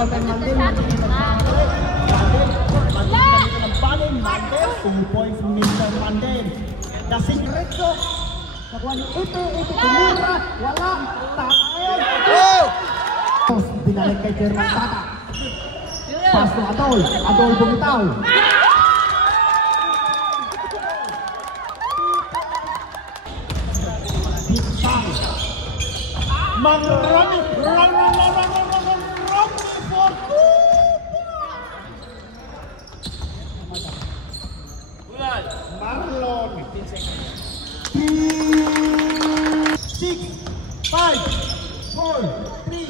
Rebound kay Mandel. Mandel, 2 points Mr. Mandel. The secret ko. Nakuha ni Ipe tumira. Wala. Tatayin. Binalik kay German Tata. Pass to Adol. Adol bumitaw. Marami for 2. Marlon. 6, 5, 4, 3.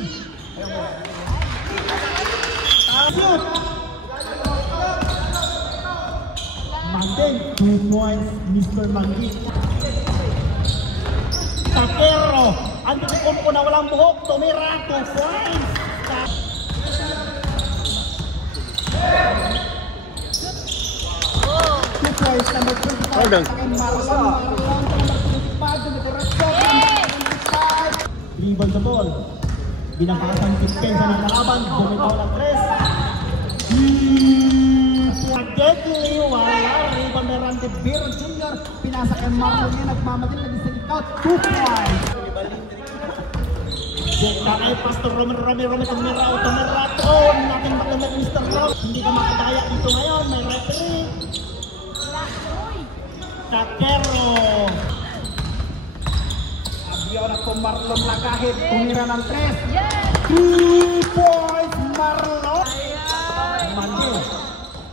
Shoot. Mandel, 2 points, Mr. Manggit. Takero, Antetokounmpo na walang buhok, tumira, 2 points. 2 points, number 25. Rebound sa ball. Binakasan dispensa ng kalaban, bumitaw ng 3. Deadly, wala. Rebound na Randy Beer Jr. Pinasa kay Marlon niya, nagmamatil, naging sa likaw. 2 points. Kakay Pastor Romero tumira, natin makamit Mr. Rock. Hindi ka makadaya dito ngayon, may referee. Takero. Abiola ko Marlon Lagahit, tumira ng 3. 2 points Marlon. Mandel,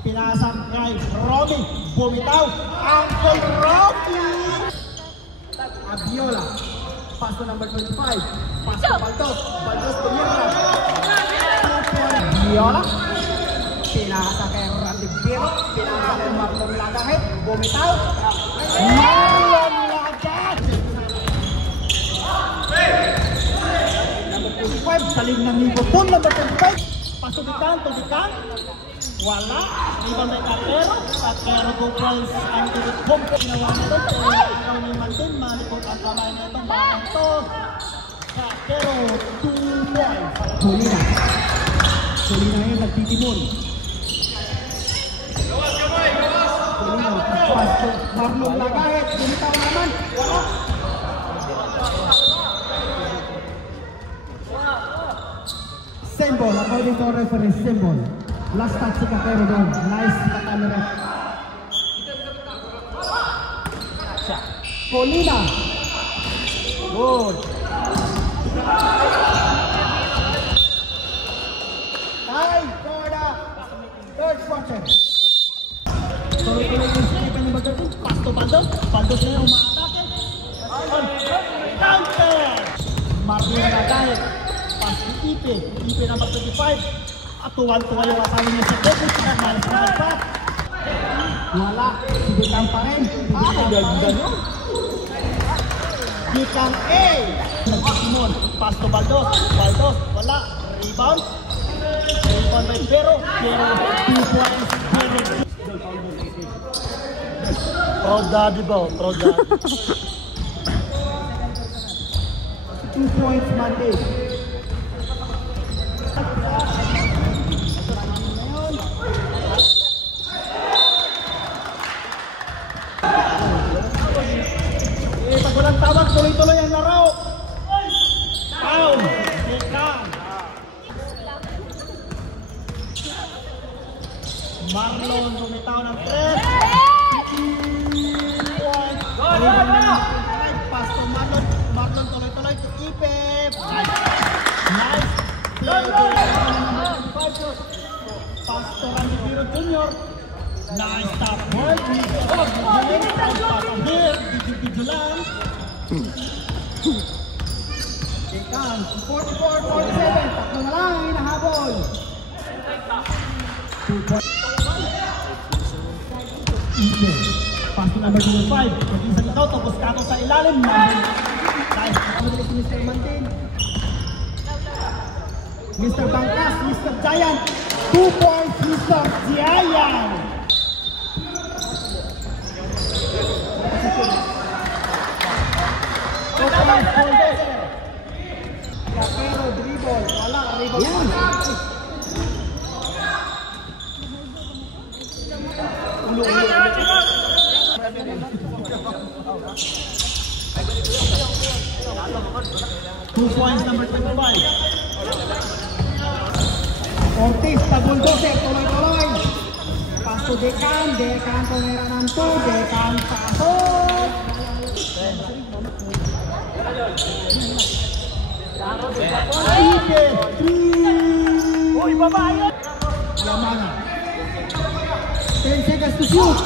pinasang kay Romy, bumitaw, Uncle Rocky. Abiola, pass to number 25, pass to Baldos tumira. 2 points Abiola, pinasa kay Randy Beer, pinasa kay Marlon Lagahit, bumitaw, Marlon Lagahit. Number 25, saling ng Nibotun, number 25, pasubikan, wala, ibang may Takero Googles, Antetokounmpo, ginawa nito, ikaw ni Mandel, malikot ang kamay na itong batang to. Takero, 2 points. Solina yun, nagtitimon. Solina, pasto, Marlon Lagahit, bumitaw naman, wala. Symbol, according to our reference, symbol. Last touch si Takero doon. Nice camera. Polina. Good. Time for the third quarter. Tuloy-tuloy yung sinipan ni Bagdating. Pass to Baldos. Baldos na yung umaatake. Counter. Marlon Lagahit. Pass to Ipe number 25. At tuwan-tuwa yung asawa niya sa David. Malis na nagpat. Wala. Sibitang pa rin. Gitang A. Nagpasimon. Pass to Baldos. Wala. Rebound by Pero. 2 points. Proud daddy ba? Proud daddy. 2 points Mandel. Pag walang tawag, tuloy-tuloy ang laro. Foul. Marlon bumitaw ng 3. Pass to Marlon. Marlon tuloy-tuloy to Ipe. Nice. Pass to Randy Beer Jr. Nice top work. Bijulan. Ikan 44-47. Takbo na lang, hinahabol. 2 points. Ipe. Pass to number 25. Pag-isa ito, tapos kato sa ilalim. Nice. Mr. Mandel. Mr. Bangkas, Mr. Giant. 2 points, Mr. Giant. Takero dribble, wala, rebound. 25. Ortiz, pag-bulldozer, tuloy-tuloy. Pass to Decan, Decan tumira ng 2, Decan pasok. Ike, 3. Uy, babae! Yamana. 10 seconds to shoot.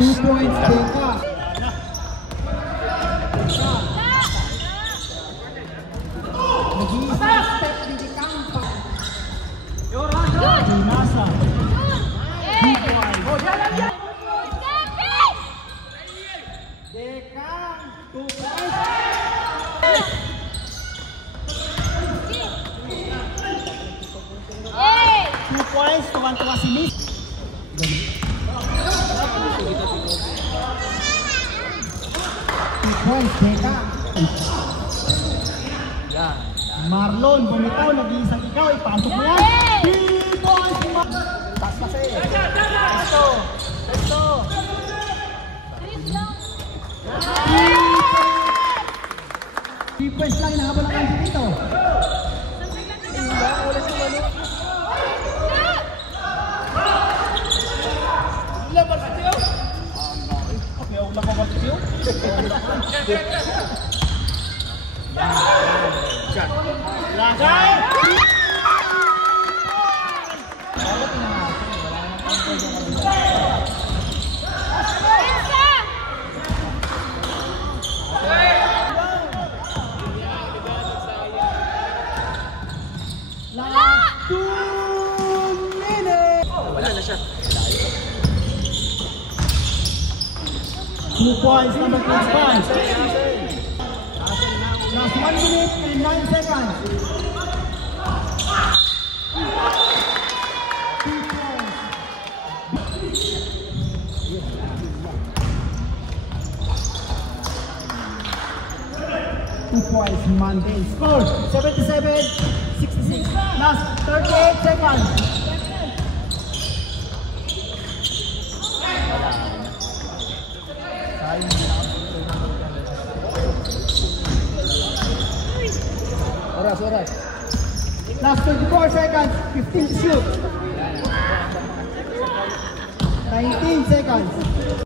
2 points, Deca. Nag-iisa step ni Decan pa. Pinasa. 2 points. Decan, 2 points. 2 points, tuwan-tuwa si Miss. 2 points, Decan. Marlon, bumitaw, nag-iisang ikaw, ipasok mo yan. 3 points, pas-pas eh. Ito. 3 points lang, inahabol ang kanji dito. Lagay! Last 2 minutes! Wala na siya. 2 points, number 25. Last 1 minute and 9 seconds. 2 points, Monday. Score 77-66. Last 38 seconds. Oras. Last 24 seconds, 15 to shoot. 19 seconds.